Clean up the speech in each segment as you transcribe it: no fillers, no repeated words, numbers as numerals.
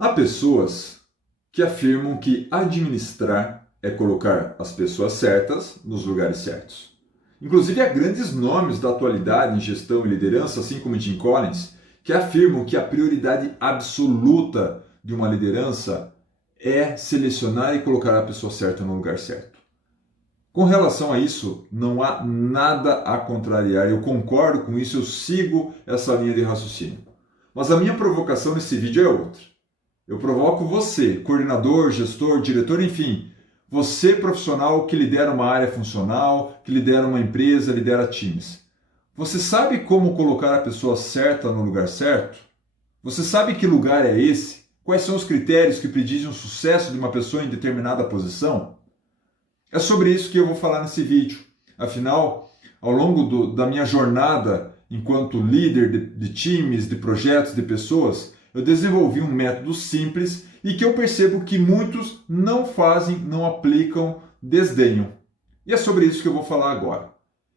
Há pessoas que afirmam que administrar é colocar as pessoas certas nos lugares certos. Inclusive, há grandes nomes da atualidade em gestão e liderança, assim como Jim Collins, que afirmam que a prioridade absoluta de uma liderança é selecionar e colocar a pessoa certa no lugar certo. Com relação a isso, não há nada a contrariar, eu concordo com isso, eu sigo essa linha de raciocínio. Mas a minha provocação nesse vídeo é outra. Eu provoco você, coordenador, gestor, diretor, enfim, você profissional que lidera uma área funcional, que lidera uma empresa, lidera times. Você sabe como colocar a pessoa certa no lugar certo? Você sabe que lugar é esse? Quais são os critérios que predizem o sucesso de uma pessoa em determinada posição? É sobre isso que eu vou falar nesse vídeo. Afinal, ao longo da minha jornada enquanto líder de times, de projetos, de pessoas, eu desenvolvi um método simples e que eu percebo que muitos não fazem, não aplicam, desdenham. E é sobre isso que eu vou falar agora.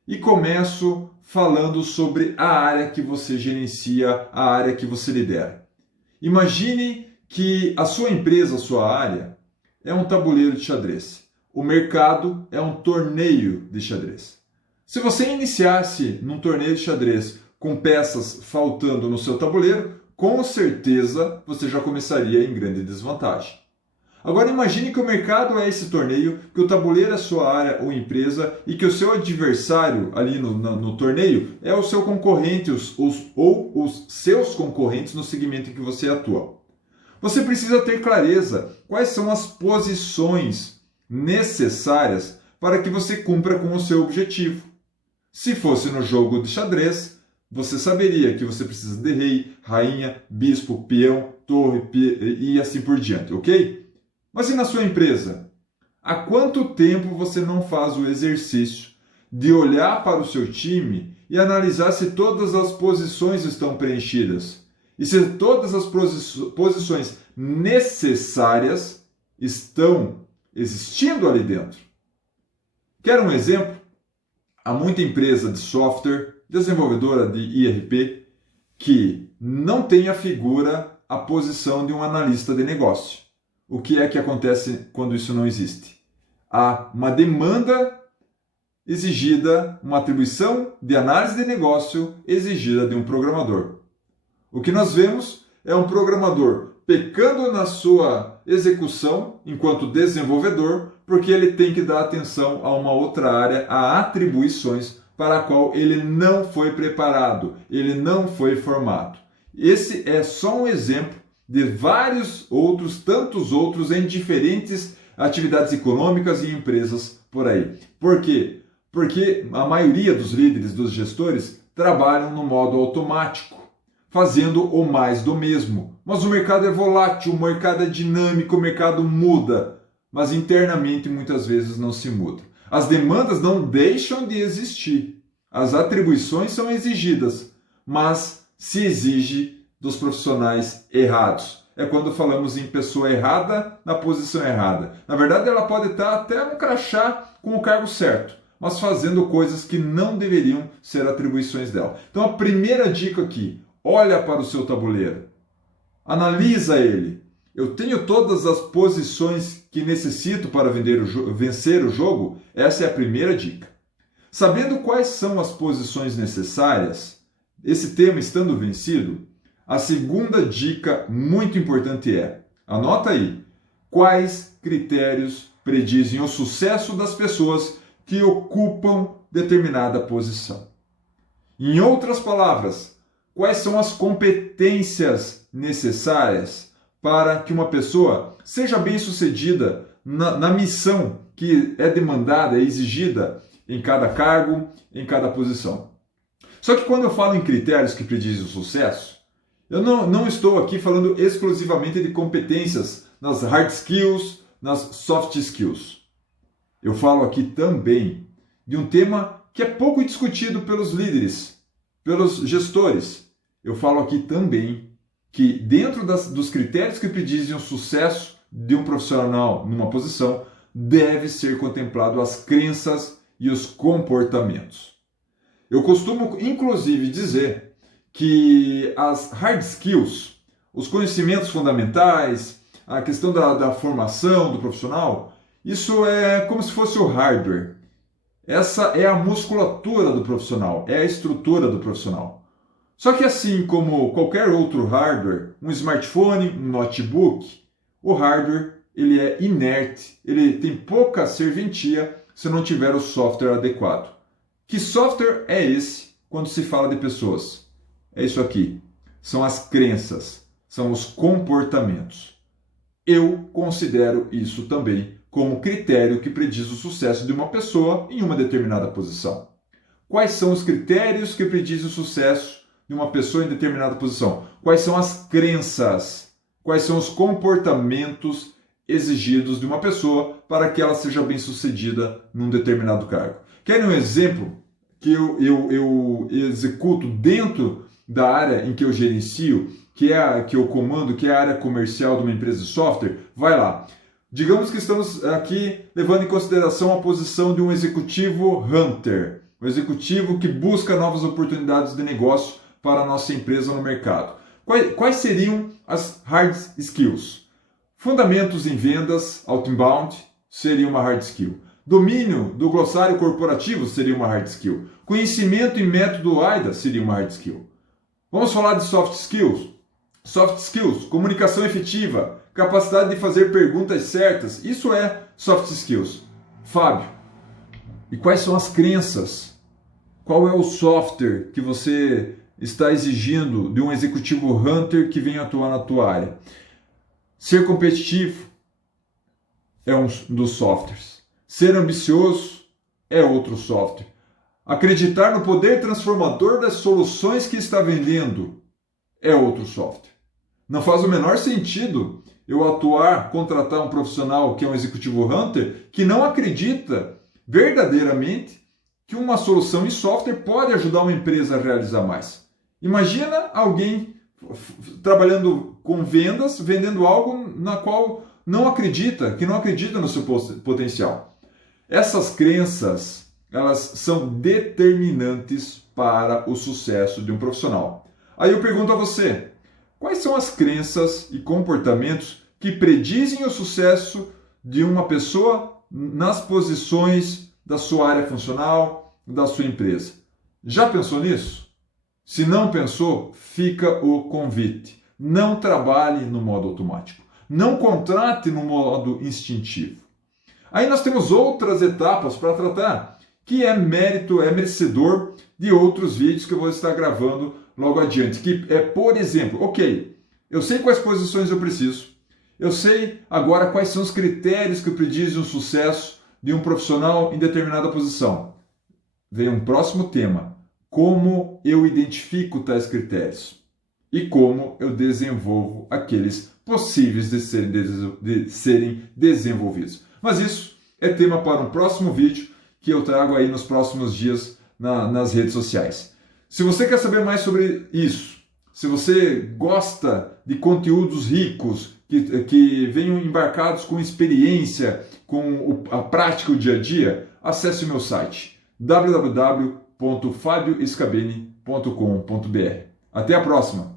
E começo falando sobre a área que você gerencia, a área que você lidera. Imagine que a sua empresa, a sua área, é um tabuleiro de xadrez. O mercado é um torneio de xadrez. Se você iniciasse num torneio de xadrez com peças faltando no seu tabuleiro, com certeza você já começaria em grande desvantagem. Agora imagine que o mercado é esse torneio, que o tabuleiro é a sua área ou empresa e que o seu adversário ali no torneio é o seu concorrente ou os seus concorrentes no segmento em que você atua. Você precisa ter clareza quais são as posições necessárias para que você cumpra com o seu objetivo. Se fosse no jogo de xadrez, você saberia que você precisa de rei, rainha, bispo, peão, torre e assim por diante, ok? Mas e na sua empresa? Há quanto tempo você não faz o exercício de olhar para o seu time e analisar se todas as posições estão preenchidas? E se todas as posições necessárias estão existindo ali dentro? Quer um exemplo? Há muita empresa de software, desenvolvedora de IRP, que não tem a figura, a posição de um analista de negócio. O que é que acontece quando isso não existe? Há uma demanda exigida, uma atribuição de análise de negócio exigida de um programador. O que nós vemos é um programador pecando na sua execução enquanto desenvolvedor, porque ele tem que dar atenção a uma outra área, a atribuições para a qual ele não foi preparado, ele não foi formado. Esse é só um exemplo de vários outros, tantos outros em diferentes atividades econômicas e empresas por aí. Por quê? Porque a maioria dos líderes, dos gestores, trabalham no modo automático, fazendo o mais do mesmo. Mas o mercado é volátil, o mercado é dinâmico, o mercado muda, mas internamente muitas vezes não se muda. As demandas não deixam de existir, as atribuições são exigidas, mas se exige dos profissionais errados. É quando falamos em pessoa errada na posição errada. Na verdade, ela pode estar até no crachá com o cargo certo, mas fazendo coisas que não deveriam ser atribuições dela. Então, a primeira dica aqui: olha para o seu tabuleiro, analisa ele. Eu tenho todas as posições que necessito para vencer o jogo? Essa é a primeira dica. Sabendo quais são as posições necessárias, esse tema estando vencido, a segunda dica muito importante é, anota aí, quais critérios predizem o sucesso das pessoas que ocupam determinada posição. Em outras palavras, quais são as competências necessárias para que uma pessoa seja bem-sucedida na missão que é demandada, é exigida em cada cargo, em cada posição. Só que quando eu falo em critérios que predizem o sucesso, eu não estou aqui falando exclusivamente de competências nas hard skills, nas soft skills. Eu falo aqui também de um tema que é pouco discutido pelos líderes, pelos gestores. Eu falo aqui também que dentro dos critérios que predizem o sucesso de um profissional numa posição, deve ser contemplado as crenças e os comportamentos. Eu costumo, inclusive, dizer que as hard skills, os conhecimentos fundamentais, a questão da formação do profissional, isso é como se fosse o hardware. Essa é a musculatura do profissional, é a estrutura do profissional. Só que assim como qualquer outro hardware, um smartphone, um notebook, o hardware ele é inerte, ele tem pouca serventia se não tiver o software adequado. Que software é esse quando se fala de pessoas? É isso aqui, são as crenças, são os comportamentos. Eu considero isso também como critério que prediz o sucesso de uma pessoa em uma determinada posição. Quais são os critérios que predizem o sucesso de uma pessoa em determinada posição? Quais são as crenças? Quais são os comportamentos exigidos de uma pessoa para que ela seja bem-sucedida num determinado cargo? Querem um exemplo que eu executo dentro da área em que eu gerencio, que eu comando, que é a área comercial de uma empresa de software? Vai lá. Digamos que estamos aqui levando em consideração a posição de um executivo hunter, um executivo que busca novas oportunidades de negócio para a nossa empresa no mercado. Quais seriam as hard skills? Fundamentos em vendas, outbound, seria uma hard skill. Domínio do glossário corporativo seria uma hard skill. Conhecimento em método AIDA seria uma hard skill. Vamos falar de soft skills. Soft skills, comunicação efetiva, capacidade de fazer perguntas certas, isso é soft skills. Fábio, e quais são as crenças? Qual é o software que você está exigindo de um executivo hunter que vem atuar na tua área? Ser competitivo é um dos softwares. Ser ambicioso é outro software. Acreditar no poder transformador das soluções que está vendendo é outro software. Não faz o menor sentido eu contratar um profissional que é um executivo hunter que não acredita verdadeiramente que uma solução em software pode ajudar uma empresa a realizar mais. Imagina alguém trabalhando com vendas, vendendo algo na qual não acredita, que não acredita no seu potencial. Essas crenças, elas são determinantes para o sucesso de um profissional. Aí eu pergunto a você, quais são as crenças e comportamentos que predizem o sucesso de uma pessoa nas posições da sua área funcional, da sua empresa? Já pensou nisso? Se não pensou, fica o convite. Não trabalhe no modo automático. Não contrate no modo instintivo. Aí nós temos outras etapas para tratar, que é merecedor de outros vídeos que eu vou estar gravando logo adiante. Que é, por exemplo, ok, eu sei quais posições eu preciso, eu sei agora quais são os critérios que predizem o sucesso de um profissional em determinada posição. Vem um próximo tema, como eu identifico tais critérios e como eu desenvolvo aqueles possíveis de serem desenvolvidos. Mas isso é tema para um próximo vídeo que eu trago aí nos próximos dias nas redes sociais. Se você quer saber mais sobre isso, se você gosta de conteúdos ricos, que venham embarcados com experiência, com a prática, o dia a dia, acesse o meu site www.fabioescabeni.com.br. Até a próxima!